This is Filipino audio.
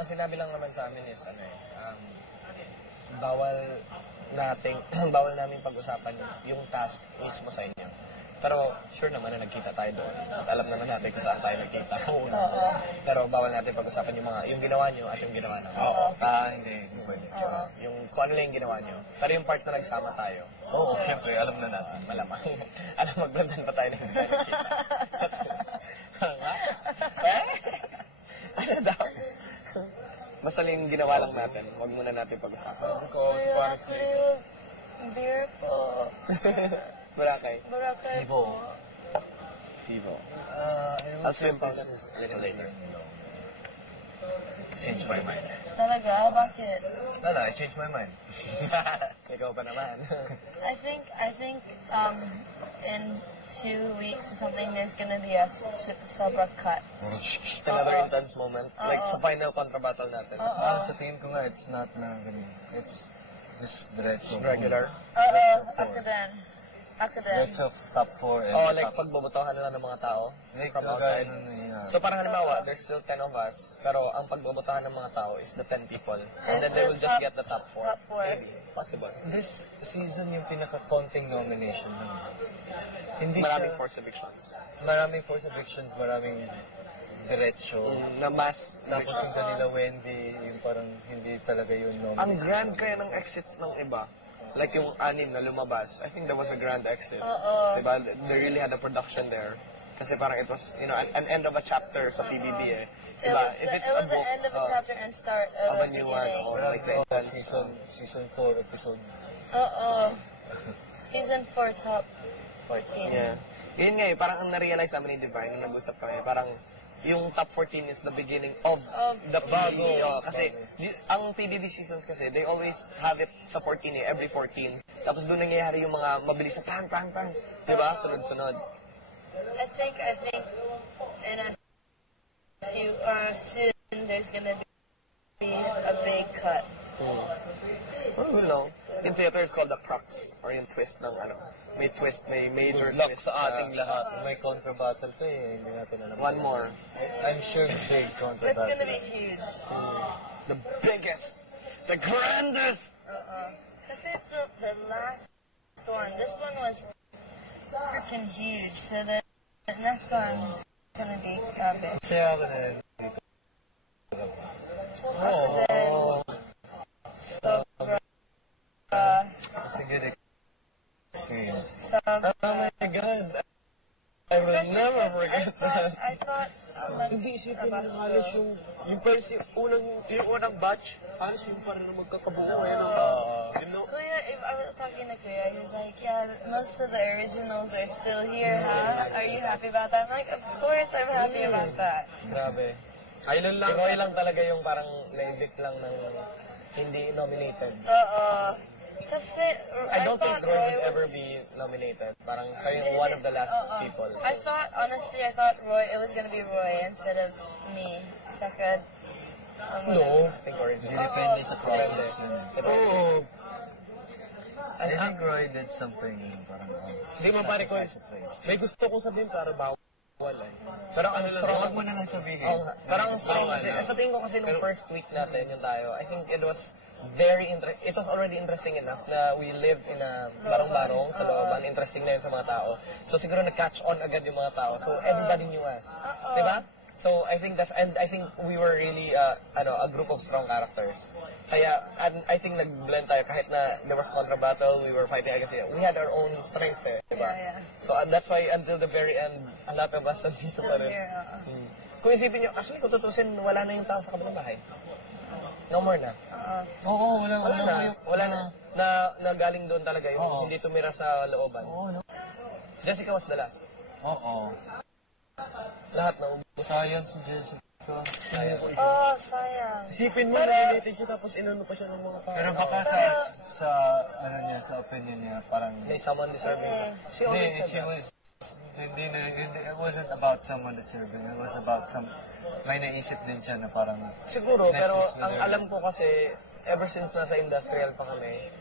Ang sinabi lang naman sa amin is, bawal namin pag-usapan yung task mismo sa inyo. Pero sure naman na nagkita tayo doon. At alam naman natin kung saan tayo nagkita. Pero bawal natin pag-usapan yung ginawa nyo at yung ginawa namin. Hindi pwede. Yung kung ano lang yung ginawa nyo. Pero yung part na nagsama tayo, Siyempre, alam na natin. malamang. Maglandan pa tayo na hindi tayo nagkita. Ano daw? Basta lang yung ginawa lang natin. Huwag muna natin pag-usapan. Beer po. Boracay. Po. Vivo. I'll swim pa a little later. Change my mind. Talaga? Bakit? I changed my mind. Ikaw pa naman. I think in 2 weeks or something, there's gonna be a sobra cut. Another intense moment. Like sa final contra battle natin. Sa tingin ko nga, it's not na ganun. It's just diretso. Regular. Ako din. Diretso top 4. Like pagbobotohan na lang ng mga tao Like, from outside. So parang halimbawa, there's still 10 of us, pero ang pagbobotohan ng mga tao is the 10 people. And then they will just get the top 4. Top 4. Maybe. Possible. This season yung pinaka-konting nomination nun. Hindi Maraming siya, forced evictions. maraming forced evictions, maraming diretso. Na mass. Tapos yung kanila Wendy, yung parang hindi talaga yung nomination. Ang grand kaya ng exits ng iba, like yung 6 na lumabas, I think that was a grand exit. Diba? They really had a production there. Kasi parang it was, an end of a chapter sa PBB eh. Diba? It was the end of a chapter and start of a new one. Or like the season 4 episode. Season 4 top 14. Yeah. Yun nga eh, parang ang na-realize namin ni Divine nung nag-usap kami, parang yung top 14 is the beginning of the PBB. Kasi ang PBB seasons kasi, they always have it sa 14 eh, every 14. Tapos doon nangyayari yung mga mabilis na pang. Diba? Sunod-sunod. I think in a few, soon there's gonna be a big cut. Who knows? In theater, it's called the crux, or yung twist ng may twist, may major Good luck twist sa ating lahat. May contra battle pa eh. Hindi natin alam. One more. I'm sure big contra It's battle. gonna be huge. The biggest, the grandest. Kasi it's the last one. This one was freaking huge. So the next one is gonna be big. Masaya ako na dito. It's a good experience. Oh my God. I will never forget that. I thought Hindi isipin mo halos yung first, yung unang batch, halos yung parang magkakabuo. Kuya, I was talking to Kuya, he's like, yeah, most of the originals are still here, huh? Are you happy about that? I'm like, of course I'm happy about that. Grabe. Ayun lang. Si Roy lang talaga yung parang na-evict lang ng hindi nominated. Kasi I don't think Roy would ever be nominated. Parang siya yung one of the last people. Honestly, I thought it was gonna be Roy instead of me. Second. No. I think Roy did. Depende sa process. Oo. I think Roy did something parang Hindi mo pare ko. May gusto kong sabihin para bawal eh. Pero ang strong. Huwag mo na lang sabihin. Pero ang strong. Sa tingin ko kasi nung first week natin yung tayo, I think it was it was already interesting enough na we lived in a barong-barong sa looban. Interesting na yun sa mga tao. So siguro nag-catch on agad yung mga tao. So everybody knew us. Diba? So I think and I think we were really a group of strong characters. Kaya I think nag-blend tayo kahit na there was contra battle, we were fighting against it. We had our own strengths eh, diba? Yeah. So that's why until the very end, a lot of us nandito pa rin. Kung isipin nyo, actually kung tutusin, wala na yung tao sa kabilang bahay. No more na. Oo, wala na. Na galing doon talaga yung hindi tumira sa looban. Jessica was the last. Lahat na ubos. Sayang si Jessica. Sayang. Isipin mo, nalilitin siya tapos inano pa siya ng mga tao. Pero baka sa opinion niya, parang May someone deserving. She always said that. it wasn't about someone deserving. It was about may naisip din siya na parang Siguro, pero message with ang her. alam ko kasi, ever since nasa industrial pa kami,